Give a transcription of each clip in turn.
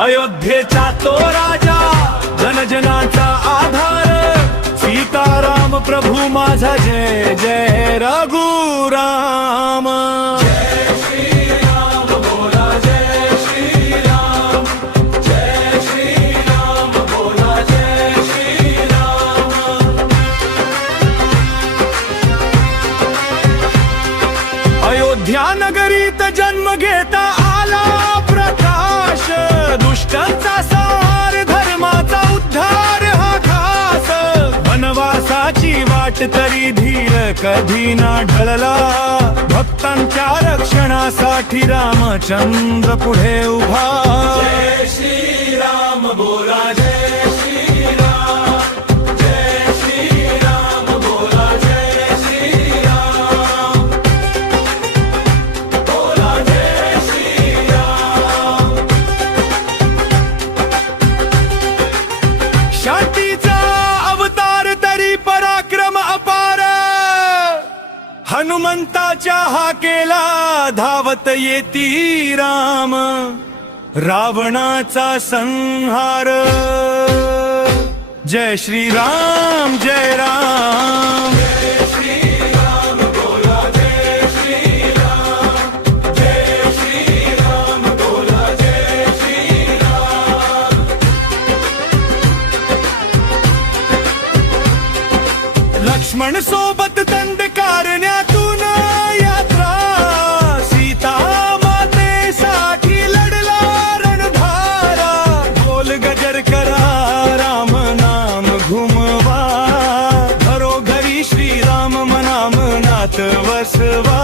अयोध्येचा तो राजा, जनजनाचा आधार, सीताराम प्रभू माझा जय जय रघुराम। जय श्रीराम बोला जय श्रीराम, जय श्रीराम बोला जय श्रीराम। अयोध्या नगरीत जन्म घेता आला प्रकाश, दुष्टांचा संहार धर्माचा उद्धार हा खास। वनवासाची वाट तरी धीर कधी ना ढळला, भक्तांच्या रक्षणासाठी रामचंद्र पुढे उभा। जय श्रीराम बोला जय श्रीराम, जय श्रीराम बोला जय श्रीराम, बोला जय श्रीराम। शांतीचा अवतार तरी पराक्रम अपार, हनुमंताच्या हाकेला धावत येती राम, रावणाचा संहार। जय श्रीराम जय राम, जय श्रीराम बोला जय श्रीराम, जय श्रीराम बोला जय श्रीराम। लक्ष्मण सोबत दंडकारण्यातून यात्रा, सीता मातेसाठी लढला रणधारा। बोल गजर करा राम नाम घुमवा, घरोघरी श्रीराम मनामनात वसवा।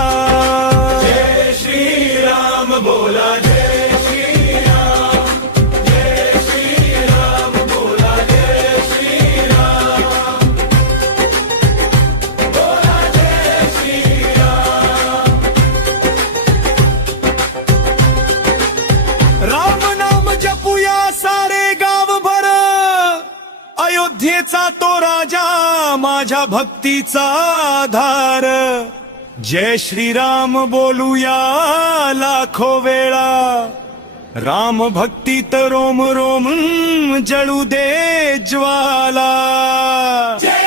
जय श्रीराम बोला जय श्रीराम, जय श्रीराम बोला जय श्रीराम, बोला जय श्रीराम। राम नाम जपूया सारे गावभर, अयोध्येचा तो राजा माझ्या भक्तीचा आधार। जय श्रीराम बोलूया लाखो वेळा, राम भक्तीत रोम रोम जळू दे ज्वाला। जय